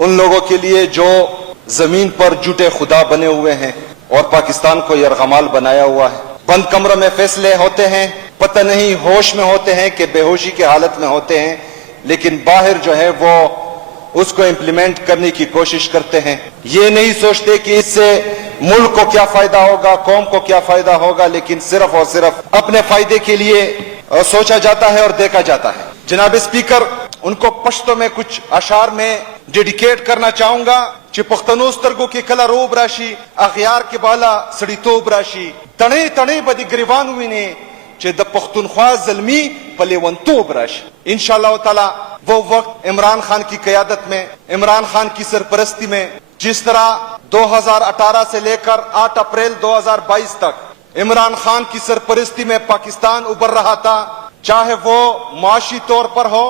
उन लोगों के लिए जो जमीन पर जुटे खुदा बने हुए हैं और पाकिस्तान को यरगमाल बनाया हुआ है। बंद कमरों में फैसले होते हैं, पता नहीं होश में होते हैं कि बेहोशी की हालत में होते हैं, लेकिन बाहर जो है वो उसको इम्प्लीमेंट करने की कोशिश करते हैं। ये नहीं सोचते कि इससे मुल्क को क्या फायदा होगा, कौम को क्या फायदा होगा, लेकिन सिर्फ और सिर्फ अपने फायदे के लिए सोचा जाता है और देखा जाता है। जनाब स्पीकर, उनको पश्तो में कुछ अशार में डेडिकेट करना चाहूंगा। ची पख्तनो स्तरगो की कला रोब राशि अखियार के बाला सड़ी तोब राशि तणे तणे बदी गिरवान हुई ने चे द पख्तूनख्वा जल्मी पलेवन तोब राशि। इंशाअल्लाह ताला वो वक्त इमरान खान की क़यादत में, इमरान खान की सरपरस्ती में, जिस तरह 2018 से लेकर 8 अप्रैल 2022 तक इमरान खान की सरपरस्ती में पाकिस्तान उभर रहा था, चाहे वो माशी तौर पर हो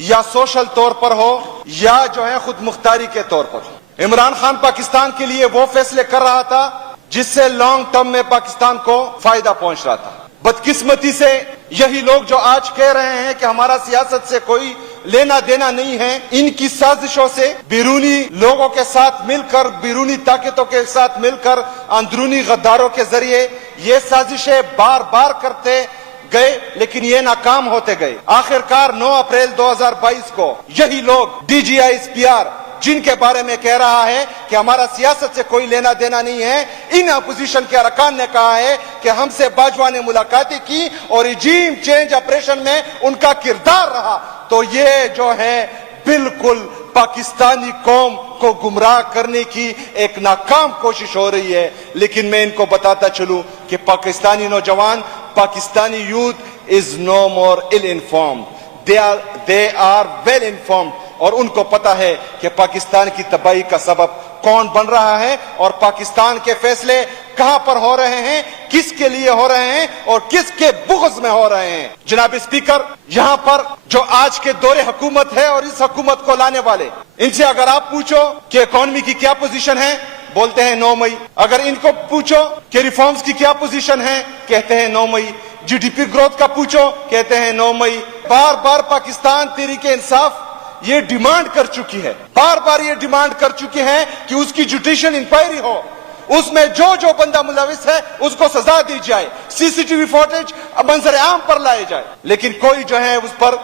या सोशल तौर पर हो या जो है खुद मुख्तारी के तौर पर हो। इमरान खान पाकिस्तान के लिए वो फैसले कर रहा था जिससे लॉन्ग टर्म में पाकिस्तान को फायदा पहुंच रहा था। बदकिस्मती से यही लोग जो आज कह रहे हैं कि हमारा सियासत से कोई लेना देना नहीं है, इनकी साजिशों से बैरूनी लोगों के साथ मिलकर, बैरूनी ताकतों के साथ मिलकर, अंदरूनी गद्दारों के जरिए ये साजिशें बार बार करते गए, लेकिन ये नाकाम होते गए। आखिरकार 9 अप्रैल 2022 को यही लोग DGISPR, जिनके बारे में कह रहा है कि हमारा सियासत से कोई लेना देना नहीं है, इन अपोजिशन के अरकान ने कहा है कि हमसे बाजवा ने मुलाकातें की और रिजीम चेंज ऑपरेशन में उनका किरदार रहा। तो ये जो है बिल्कुल पाकिस्तानी कौम को गुमराह करने की एक नाकाम कोशिश हो रही है। लेकिन मैं इनको बताता चलूं कि पाकिस्तानी नौजवान, Pakistani youth is no more ill informed, they are well informed, और उनको पता है कि पाकिस्तान की तबाही का सबब कौन बन रहा है और पाकिस्तान के फैसले कहां पर हो रहे हैं, किसके लिए हो रहे हैं और किसके बुग़्ज़ में हो रहे हैं। जनाब स्पीकर, यहां पर जो आज के दौरे हुकूमत है और इस हुकूमत को लाने वाले, इनसे अगर आप पूछो कि इकोनॉमी की क्या पोजीशन है, बोलते हैं 9 मई। अगर इनको पूछो कि रिफॉर्म्स की क्या पोजीशन है, कहते हैं 9 मई। GDP ग्रोथ का पूछो, कहते हैं 9 मई। बार बार पाकिस्तान तहरीके इंसाफ ये डिमांड कर चुकी है, बार बार ये डिमांड कर चुकी है कि उसकी जुडिशियल इंक्वायरी हो, उसमें जो जो बंदा मुलविस है उसको सजा दी जाए, CCTV फुटेज मंजर आम पर लाए जाए, लेकिन कोई जो है उस पर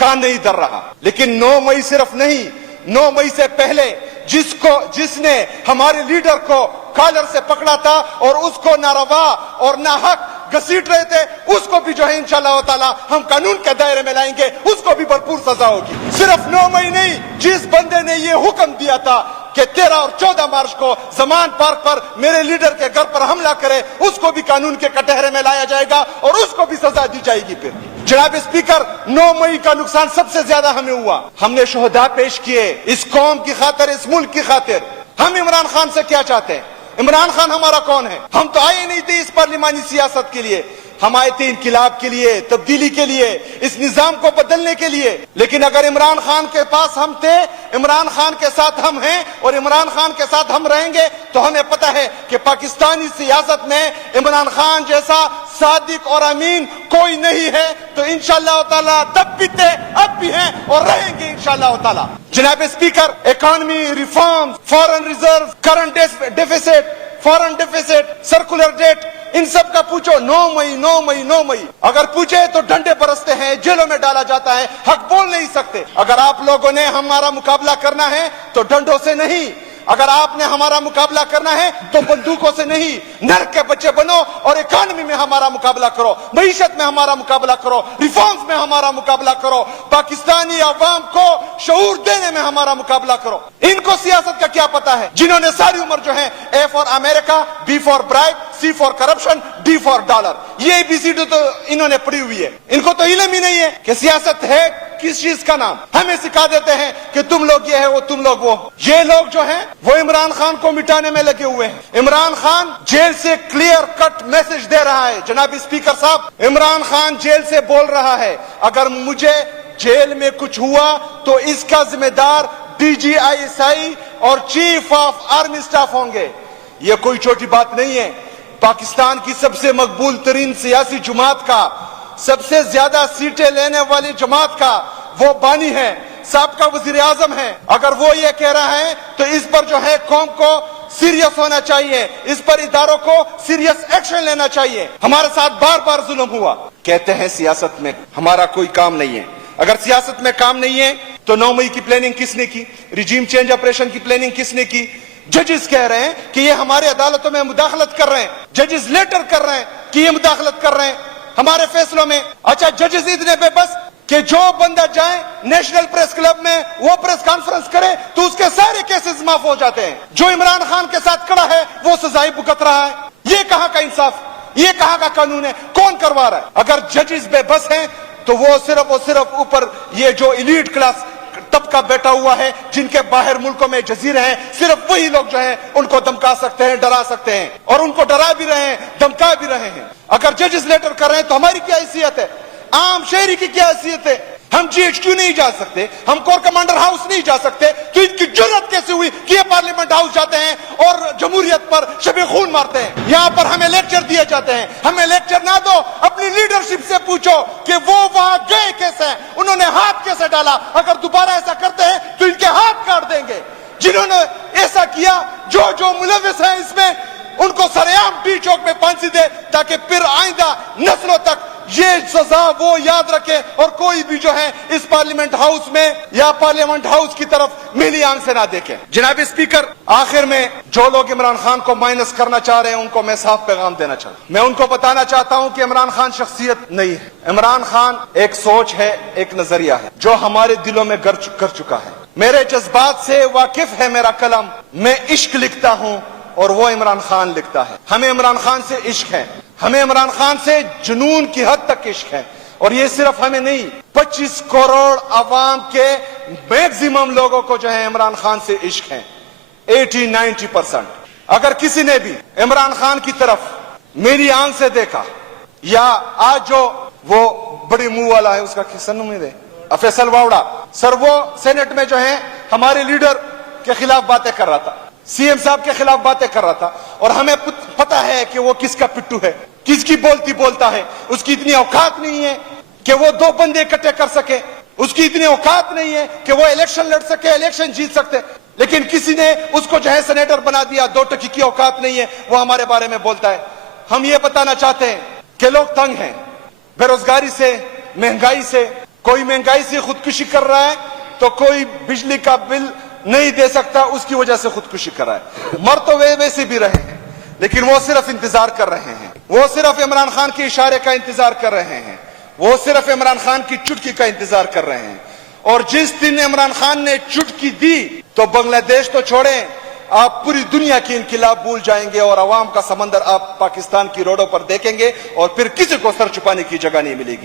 कान नहीं धर रहा। लेकिन 9 मई सिर्फ नहीं, 9 मई से पहले जिसने हमारे लीडर को कॉलर से पकड़ा था और उसको नारवा और नाहक घसीट रहे थे, उसको भी जो है इंशाअल्लाह ताला हम कानून के दायरे में लाएंगे, उसको भी भरपूर सजा होगी। सिर्फ 9 मई नहीं, जिस बंदे ने ये हुक्म दिया था कि 13 और 14 मार्च को जमान पार्क पर मेरे लीडर के घर पर हमला करे, उसको भी कानून के कटहरे में लाया जाएगा और उसको भी सजा दी जाएगी। फिर जनाब स्पीकर, 9 मई का नुकसान सबसे ज्यादा हमें हुआ। हमने शोहदा पेश किए इस कौम की खातिर, इस मुल्क की खातिर। हम इमरान खान से क्या चाहते हैं? इमरान खान हमारा कौन है? हम तो आए नहीं थे इस पार्लिमानी सियासत के लिए, हम आए थे इनकिलाब के लिए, तब्दीली के लिए, इस निजाम को बदलने के लिए। लेकिन अगर इमरान खान के पास हम थे, इमरान खान के साथ हम हैं और इमरान खान के साथ हम रहेंगे, तो हमें पता है कि पाकिस्तानी सियासत में इमरान खान जैसा सादिक और अमीन कोई नहीं है। तो इंशाअल्लाह ताला तब भी थे, अब भी हैं और रहेंगे इंशाअल्लाह ताला। जनाब speaker, economy reform, foreign reserve, current deficit, foreign deficit, circular debt, इन सब का पूछो। 9 मई 9 मई 9 मई अगर पूछे तो डंडे बरसते हैं, जेलों में डाला जाता है, हक बोल नहीं सकते। अगर आप लोगों ने हमारा मुकाबला करना है तो डंडों से नहीं, अगर आपने हमारा मुकाबला करना है तो बंदूकों से नहीं, नर के बच्चे बनो और इकोनॉमी में हमारा मुकाबला करो, मईशत में हमारा मुकाबला करो, रिफॉर्म्स में हमारा मुकाबला करो, पाकिस्तानी अवाम को शऊर देने में हमारा मुकाबला करो। इनको सियासत का क्या पता है, जिन्होंने सारी उम्र जो है A for America, B for bribe, C for corruption, D for dollar, ये ABCD तो इन्होंने पढ़ी हुई है। इनको तो इल्म ही नहीं है कि सियासत है किस चीज का नाम। हमें सिखा देते हैं कि तुम लोग ये है, वो तुम लोग वो। ये लोग जो हैं वो इमरान खान को मिटाने में लगे हुए हैं। इमरान खान जेल से क्लियर कट मैसेज दे रहा है। जनाब स्पीकर साहब, इमरान खान जेल से बोल रहा है, अगर मुझे जेल में कुछ हुआ तो इसका जिम्मेदार DGISI और चीफ ऑफ आर्मी स्टाफ होंगे। ये कोई छोटी बात नहीं है। पाकिस्तान की सबसे मकबूल तरीन सियासी जमात का, सबसे ज्यादा सीटें लेने वाली जमात का वो बानी है, साबका वजीर आजम है, अगर वो ये कह रहा है तो इस पर जो है कौम को सीरियस होना चाहिए, इस पर इदारों को सीरियस एक्शन लेना चाहिए। हमारे साथ बार बार जुल्म हुआ। कहते हैं सियासत में हमारा कोई काम नहीं है। अगर सियासत में काम नहीं है तो 9 मई की प्लानिंग किसने की, रिजीम चेंज ऑपरेशन की प्लानिंग किसने की? जजेस कह रहे हैं कि ये हमारे अदालतों में मुदाखलत कर रहे हैं, जजेस लेटर कर रहे हैं कि ये मुदाखलत कर रहे हैं हमारे फैसलों में। अच्छा, जजेस इतने बेबस कि जो बंदा जाए नेशनल प्रेस क्लब में वो प्रेस कॉन्फ्रेंस करे तो उसके सारे केसेस माफ हो जाते हैं। जो इमरान खान के साथ खड़ा है वो सजाएं भुगत रहा है। ये कहां का इंसाफ, ये कहां का कानून है, कौन करवा रहा है? अगर जजेस बेबस हैं तो वो सिर्फ ऊपर ये जो इलीट क्लास तबका बैठा हुआ है, जिनके बाहर मुल्कों में जजीरे हैं, सिर्फ वही लोग जो हैं उनको धमका सकते हैं, डरा सकते हैं, और उनको डरा भी रहे हैं, धमका भी रहे हैं। अगर जजेस लेटर कर रहे हैं तो हमारी क्या हैसियत है, आम शहरी की क्या हैसियत है? हम GHQ नहीं जा सकते, हम कोर कमांडर हाउस नहीं जा सकते, तो इनकी जुर्रत कैसे हुई कि ये पार्लियामेंट हाउस जाते हैं और जमहूरियत पर शबे खून मारते हैं? यहाँ पर हमें लेक्चर दिए जाते हैं। हमें लेक्चर ना दो, अपनी लीडरशिप से पूछो कि वो वहां गए कैसे, उन्होंने हाथ कैसे डाला। अगर दोबारा ऐसा करते हैं तो इनके हाथ काट देंगे। जिन्होंने ऐसा किया, जो मुलविस है इसमें, उनको सरेआम टी चौक में फांसी दे, ताकि फिर आइंदा नस्लों तक ये सजा वो याद रखे और कोई भी जो है इस पार्लियामेंट हाउस में या पार्लियामेंट हाउस की तरफ मीली आंख से ना देखे। जनाब स्पीकर, आखिर में जो लोग इमरान खान को माइनस करना चाह रहे हैं उनको मैं साफ पैगाम देना चाहता हूं। मैं उनको बताना चाहता हूं कि इमरान खान शख्सियत नहीं है। इमरान खान एक सोच है, एक नजरिया है जो हमारे दिलों में कर चुका है। मेरे जज्बात से वाकिफ है मेरा कलम, मैं इश्क लिखता हूं और वो इमरान खान लिखता है। हमें इमरान खान से इश्क है, हमें इमरान खान से जुनून की हद तक इश्क है। और ये सिर्फ हमें नहीं, 25 करोड़ अवाम के मैक्सिमम लोगों को जो है इमरान खान से इश्क है, 80-90%। अगर किसी ने भी इमरान खान की तरफ मेरी आंख से देखा, या आज जो वो बड़ी मुंह वाला है उसका किसन उम्मीद है, फैसल वावड़ा सर, वो सेनेट में जो है हमारे लीडर के खिलाफ बातें कर रहा था, CM साहब के खिलाफ बातें कर रहा था, और हमें पता है कि वो किसका पिट्टू है, किसकी बोलता है। उसकी इतनी औकात नहीं है कि वो 2 बंदे इकट्ठे कर सके, उसकी इतनी औकात नहीं है कि वो इलेक्शन लड़ सके, इलेक्शन जीत सकते, लेकिन किसी ने उसको जो है सेनेटर बना दिया। 2 टकी की औकात नहीं है, वो हमारे बारे में बोलता है। हम ये बताना चाहते हैं कि लोग तंग हैं बेरोजगारी से, महंगाई से। कोई महंगाई से खुदकुशी कर रहा है तो कोई बिजली का बिल नहीं दे सकता, उसकी वजह से खुदकुशी कर रहा है। मर तो वे वैसे भी रहे हैं, लेकिन वो सिर्फ इंतजार कर रहे हैं, वो सिर्फ इमरान खान के इशारे का इंतजार कर रहे हैं, वो सिर्फ इमरान खान की चुटकी का इंतजार कर रहे हैं। और जिस दिन इमरान खान ने चुटकी दी तो बांग्लादेश तो छोड़ें, आप पूरी दुनिया की इनकिलाब भूल जाएंगे और अवाम का समंदर आप पाकिस्तान की रोडों पर देखेंगे और फिर किसी को सर छुपाने की जगह नहीं मिलेगी।